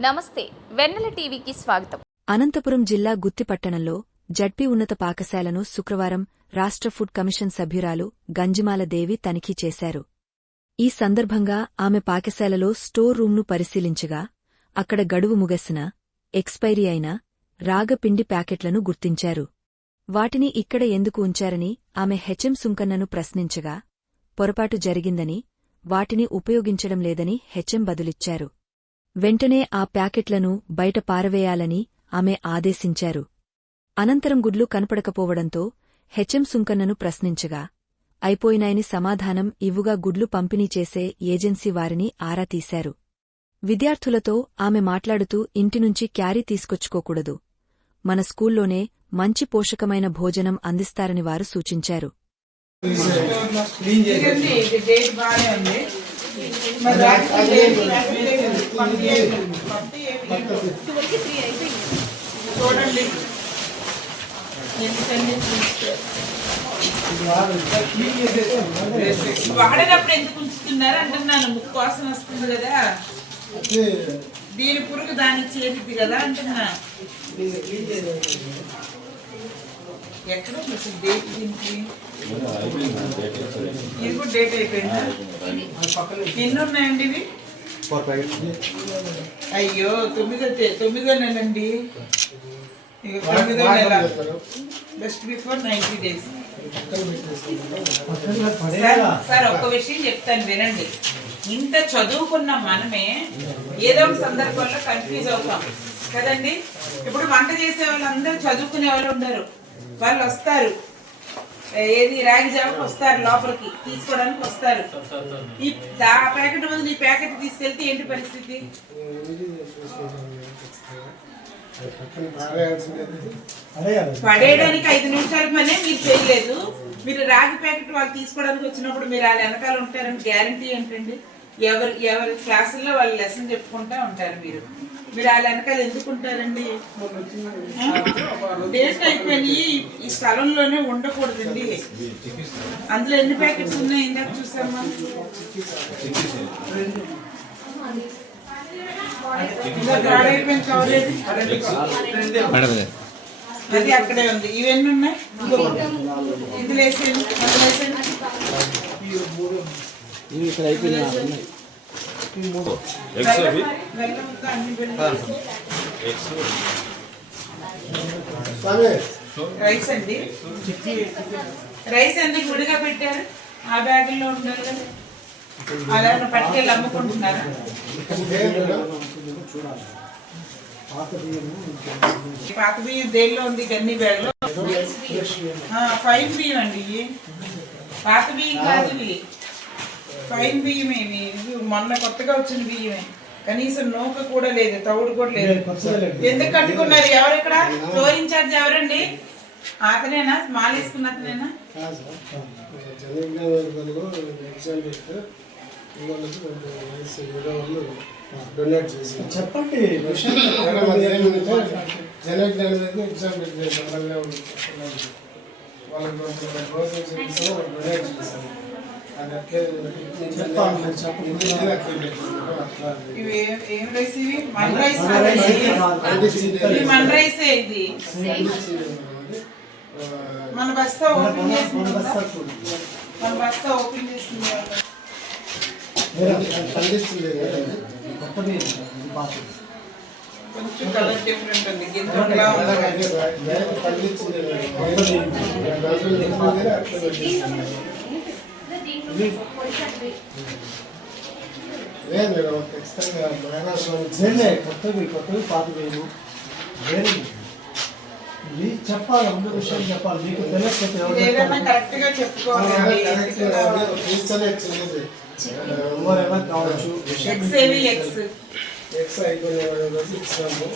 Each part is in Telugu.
నమస్తే వెన్నెల టీవీకి స్వాగతం. అనంతపురం జిల్లా గుత్తిపట్టణంలో జడ్పీ ఉన్నత పాఠశాలను శుక్రవారం రాష్ట్ర ఫుడ్ కమిషన్ సభ్యురాలు గంజిమాల దేవి తనిఖీ చేశారు. ఈ సందర్భంగా ఆమె పాఠశాలలో స్టోర్ రూమ్ను పరిశీలించగా అక్కడ గడువు ముగసిన ఎక్స్పైరీ అయిన రాగపిండి ప్యాకెట్లను గుర్తించారు. వాటిని ఇక్కడ ఎందుకు ఉంచారని ఆమె హెచ్ఎం సుంకన్నను ప్రశ్నించగా పొరపాటు జరిగిందని వాటిని ఉపయోగించడం లేదని హెచ్ఎం బదులిచ్చారు. వెంటనే ఆ ప్యాకెట్లను బయట పారవేయాలని ఆమె ఆదేశించారు. అనంతరం గుడ్లు కనపడకపోవడంతో హెచ్ఎం సుంకన్నను ప్రశ్నించగా అయిపోయినాయని సమాధానం ఇవ్వుగా గుడ్లు పంపిణీ చేసే ఏజెన్సీ వారిని ఆరా తీశారు. విద్యార్థులతో ఆమె మాట్లాడుతూ ఇంటినుంచి క్యారీ తీసుకొచ్చుకోకూడదు. మన స్కూల్లోనే మంచి పోషకమైన భోజనం అందిస్తారని వారు సూచించారు. చూడండి ఎందుకు ఉంచుతున్నారు అంటున్నాను ముక్కు వాసన వస్తుంది కదా. దీని పురుగు దానికి చేరిద్ది కదా అంటున్నా. ఎక్కడ డేట్ దీనికి? ఇది కూడా డేట్ అయిపోయిందా? ఎన్ని ఉన్నాయండి ఇవి? అయ్యో తొమ్మిదో తే- తొమ్మిదోనేనండి. ఇక తొమ్మిదో నెల. Best before ninety days sir sir ఒక్క విషయం చెప్తాను వినండి. ఇంత చదువుకున్న మనమే ఏదో ఒక సందర్భంలో కన్ఫ్యూజ్ అవుతాం. కదండి? ఇప్పుడు వంట చేసే వాళ్ళందరూ చదువుకునే వాళ్ళు ఉండరు వాళ్ళు వస్తారు. ఏది రాగి జామకు వస్తారు లోపలికి తీసుకోవడానికి వస్తారు. ఈ ఆ ప్యాకెట్ ముందు ఈ ప్యాకెట్ తీసుకెళ్తే ఏంటి పరిస్థితి? పడేయడానికి ఐదు నిమిషాల పనే మీరు చేయలేదు. మీరు రాగి ప్యాకెట్ వాళ్ళు తీసుకోవడానికి వచ్చినప్పుడు మీరు వాళ్ళ వెనకాల ఉంటారని గ్యారంటీ ఏంటండి? ఎవరి ఎవరి క్లాసుల్లో వాళ్ళు లెసన్ చెప్పుకుంటా ఉంటారు మీరు. మీరు వాళ్ళ వెనకాల ఎందుకుంటారండి? టేస్ట్ అయిపోయి ఈ స్థలంలోనే ఉండకూడదండి. అందులో ఎన్ని ప్యాకెట్స్ ఉన్నాయి ఇందాక చూసామా? కవర్ అది అక్కడే ఉంది. ఇవన్నీ ఉన్నాయి? ఇందులో వేసేయండి. అందులో వేసేయండి. అన్ని బెల్లం రైస్ అండి. రైస్ ఎందుకు విడిగా పెట్టారు. ఆ బ్యాగుల్లో ఉండాలి కదా. అలా పట్టుకెళ్ళి అమ్ముకుంటున్నారా? పాత బియ్యం దేనిలో ఉంది? గన్ని బ్యాగ్లో? ఫైన్ బియ్యం అండి పాత బియ్యం కాదు ఇవి. ఫైన్ బియ్యం ఇవి ఇవి మొన్న కొత్తగా వచ్చిన బియ్యమే. కనీసం నూక కూడా లేదు తవుడు కూడా లేదు. ఎందుకు కట్టుకున్నారు ఎవరు ఇక్కడ? స్టోర్ ఇన్ఛార్జ్ ఎవరండి? అతనేనా మాల వేసుకున్న అతనేనా డొనేట్ చేసి చెప్పండి ఎగ్జామ్ వాళ్ళకి డొనేట్ చేసాం ఇవి ఏం- ఏం రైస్ ఇవి? మన రైస్. ఇది రైసే ఇది? బస్తా ఓపెన్ చేసింది మన? బస్తా ఓపెన్ చేసింది. కొంచెం కలర్ డిఫరెంట్ ఉంది. గింజ ఒకలా ఉంది. లేదు మేడం ఖచ్చితంగా మహిళా వేరే కొత్తవి కొత్తవి పాత వేరే ఇది చెప్పాలి ముందు విషయం చెప్పాలి మీకు తెలియకపోతే ఎవరైనా కావచ్చు. ఎక్స్ అయిపోయిన ఇచ్చాము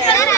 Gracias.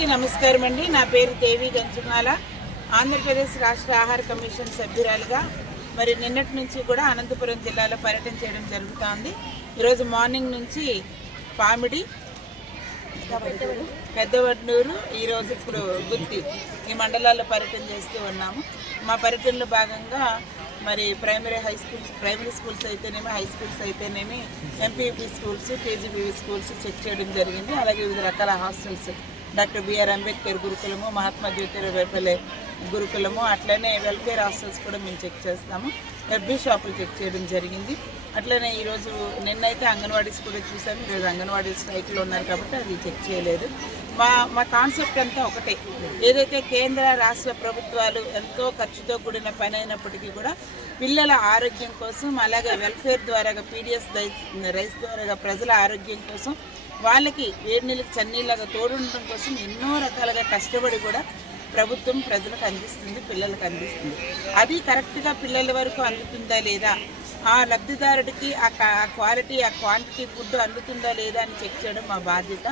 అందరికీ నమస్కారం అండి. నా పేరు దేవి గంజమాల. ఆంధ్రప్రదేశ్ రాష్ట్ర ఆహార కమిషన్ సభ్యురాలుగా మరి నిన్నటి నుంచి కూడా అనంతపురం జిల్లాలో పర్యటన చేయడం జరుగుతోంది. ఈరోజు మార్నింగ్ నుంచి పామిడి పెద్దవడ్నూరు ఈరోజు ఇప్పుడు గుత్తి ఈ మండలాల్లో పర్యటన చేస్తూ ఉన్నాము. మా పర్యటనలో భాగంగా మరి primary high schools primary schools అయితేనేమి హై స్కూల్స్ అయితేనేమి MPP schools KGBV schools check చేయడం జరిగింది. అలాగే వివిధ రకాల హాస్టల్స్ డాక్టర్ బిఆర్ అంబేద్కర్ గురుకులము మహాత్మా జ్యోతిరావు వేపలే గురుకులము అట్లనే వెల్ఫేర్ హాస్టల్స్ కూడా మేము చెక్ చేస్తాము. ఎఫ్బీ షాపులు చెక్ చేయడం జరిగింది. అట్లనే ఈరోజు నిన్నైతే అంగన్వాడీస్ కూడా చూసాము ఈరోజు అంగన్వాడీ స్ట్రైక్లో ఉన్నారు కాబట్టి అది చెక్ చేయలేదు. మా మా కాన్సెప్ట్ అంతా ఒకటే. ఏదైతే కేంద్ర రాష్ట్ర ప్రభుత్వాలు ఎంతో ఖర్చుతో కూడిన పని అయినప్పటికీ కూడా పిల్లల ఆరోగ్యం కోసం అలాగే వెల్ఫేర్ ద్వారాగా పీడిఎస్ రైస్ ద్వారాగా ప్రజల ఆరోగ్యం కోసం వాళ్ళకి వేడి నీళ్ళకి చన్నీళ్ళగా తోడుండటం కోసం ఎన్నో రకాలుగా కష్టపడి కూడా ప్రభుత్వం ప్రజలకు అందిస్తుంది పిల్లలకు అందిస్తుంది. అది కరెక్ట్గా పిల్లల వరకు అందుతుందా లేదా? ఆ లబ్ధిదారుడికి ఆ క్వాలిటీ ఆ క్వాంటిటీ ఫుడ్ అందుతుందా లేదా అని చెక్ చేయడం మా బాధ్యత.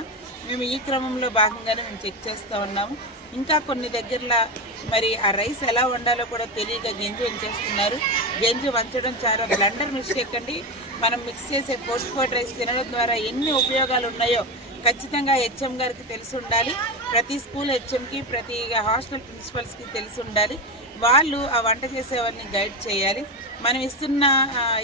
మేము ఈ క్రమంలో భాగంగానే మేము చెక్ చేస్తూ ఉన్నాము. ఇంకా కొన్ని దగ్గరలో మరి ఆ రైస్ ఎలా వండాలో కూడా తెలియక గెంజి వంచేస్తున్నారు. గెంజి వంచడం చాలా బ్లండర్ మిస్టేక్ అండి. మనం మిక్స్ చేసే పోస్ట్ ఫుడ్ రైస్ తినడం ద్వారా ఎన్ని ఉపయోగాలు ఉన్నాయో ఖచ్చితంగా హెచ్ఎం గారికి తెలిసి ఉండాలి. ప్రతి స్కూల్ హెచ్ఎంకి ప్రతి హాస్టల్ ప్రిన్సిపల్స్కి తెలిసి ఉండాలి. వాళ్ళు ఆ వంట చేసే వాళ్ళని గైడ్ చేయాలి. మనం ఇస్తున్న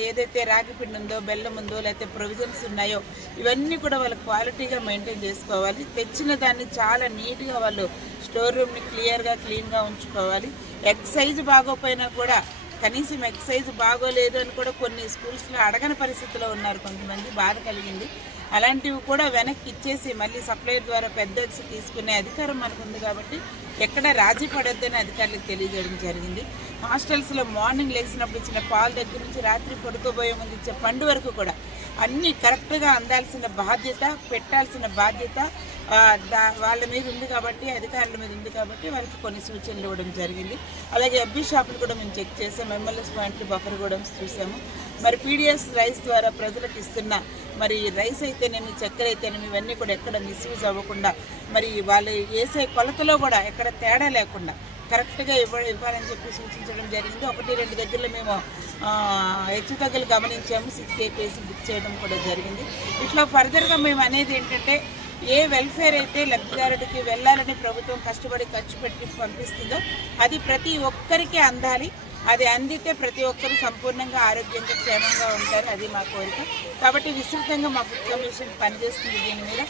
ఏదైతే రాగి పిండి ఉందో బెల్లం ఉందో లేకపోతే ప్రొవిజన్స్ ఉన్నాయో ఇవన్నీ కూడా వాళ్ళు క్వాలిటీగా మెయింటైన్ చేసుకోవాలి. తెచ్చిన దాన్ని చాలా నీట్గా వాళ్ళు స్టోర్ రూమ్ని క్లియర్గా క్లీన్గా ఉంచుకోవాలి. ఎక్సైజ్ బాగోపోయినా కూడా కనీసం ఎక్సైజ్ బాగోలేదు అని కూడా కొన్ని స్కూల్స్లో అడగని పరిస్థితిలో ఉన్నారు కొంతమంది బాధ కలిగింది. అలాంటివి కూడా వెనక్కి ఇచ్చేసి మళ్ళీ సప్లై ద్వారా పెద్ద తీసుకునే అధికారం మనకు ఉంది కాబట్టి ఎక్కడ రాజీ పడొద్దని అధికారులకు తెలియజేయడం జరిగింది. హాస్టల్స్లో మార్నింగ్ లేచినప్పుడు ఇచ్చిన పాలు దగ్గర నుంచి రాత్రి పడుకోబోయే ముందు ఇచ్చే పండు వరకు కూడా అన్నీ కరెక్ట్గా అందాల్సిన బాధ్యత పెట్టాల్సిన బాధ్యత వాళ్ళ మీద ఉంది కాబట్టి అధికారుల మీద ఉంది కాబట్టి వాళ్ళకి కొన్ని సూచనలు ఇవ్వడం జరిగింది. అలాగే ఎబ్బీ షాపులు కూడా మేము చెక్ చేసాం. ఎంఎల్ఎస్ పాయింట్లు బఫర్ కూడా చూసాము. మరి పీడిఎస్ రైస్ ద్వారా ప్రజలకు ఇస్తున్న మరి రైస్ అయితేనేమి చక్కెర అయితేనేమి ఇవన్నీ కూడా ఎక్కడ మిస్యూజ్ అవ్వకుండా మరి వాళ్ళు వేసే కొలతలో కూడా ఎక్కడ తేడా లేకుండా కరెక్ట్గా ఇవ్వ ఇవ్వాలని చెప్పి సూచించడం జరిగింది. ఒకటి రెండు దగ్గరలో మేము హెచ్చు తగ్గులు గమనించాము. సిక్స్ ఏ బుక్ చేయడం కూడా జరిగింది. ఇట్లా ఫర్దర్గా మేము అనేది ఏంటంటే ఏ వెల్ఫేర్ అయితే లబ్ధిదారుడికి వెళ్ళాలని ప్రభుత్వం కష్టపడి ఖర్చు పెట్టి పంపిస్తుందో అది ప్రతి ఒక్కరికి అందాలి. అది అందితే ప్రతి ఒక్కరు సంపూర్ణంగా ఆరోగ్యంగా క్షేమంగా ఉంటారు. అది మా కోరిక. కాబట్టి విస్తృతంగా మా ఫుడ్ కమిషన్ పనిచేస్తుంది దీని మీద.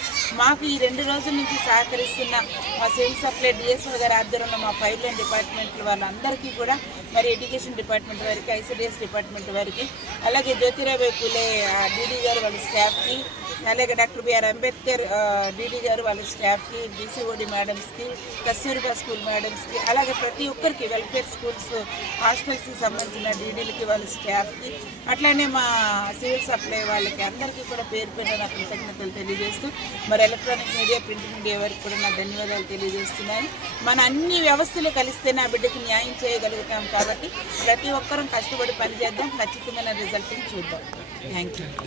మాకు ఈ రెండు రోజుల నుంచి సహకరిస్తున్న మా సివిల్ సప్లై డిఎస్ఓ గారి ఆధ్వర్యంలో మా ఫైర్ లైన్ డిపార్ట్మెంట్ వాళ్ళందరికీ కూడా మరి ఎడ్యుకేషన్ డిపార్ట్మెంట్ వారికి ఐసీడిఎస్ డిపార్ట్మెంట్ వారికి అలాగే జ్యోతిరాబాయ్ పూలే డీడీ గారు వాళ్ళ స్టాఫ్కి అలాగే డాక్టర్ బిఆర్ అంబేద్కర్ డీడీ గారు వాళ్ళ స్టాఫ్కి బీసీఓడి మేడమ్స్కి కస్తూరిబా స్కూల్ మేడమ్స్కి అలాగే ప్రతి ఒక్కరికి వెల్ఫేర్ స్కూల్స్ హాస్టల్స్కి సంబంధించిన డీడీలకి వాళ్ళ స్టాఫ్కి అట్లానే మా సివిల్ సప్లై వాళ్ళకి అందరికీ కూడా పేరు పేరు నా కృతజ్ఞతలు తెలియజేస్తూ మరి ఎలక్ట్రానిక్ మీడియా ప్రింట్ మీడియా వారికి కూడా నా ధన్యవాదాలు తెలియజేస్తున్నాను. మన అన్ని వ్యవస్థలు కలిస్తే నా బిడ్డకి న్యాయం చేయగలుగుతాం కాబట్టి ప్రతి ఒక్కరం కష్టపడి పనిచేద్దాం. ఖచ్చితమైన రిజల్ట్ని చూద్దాం. Thank you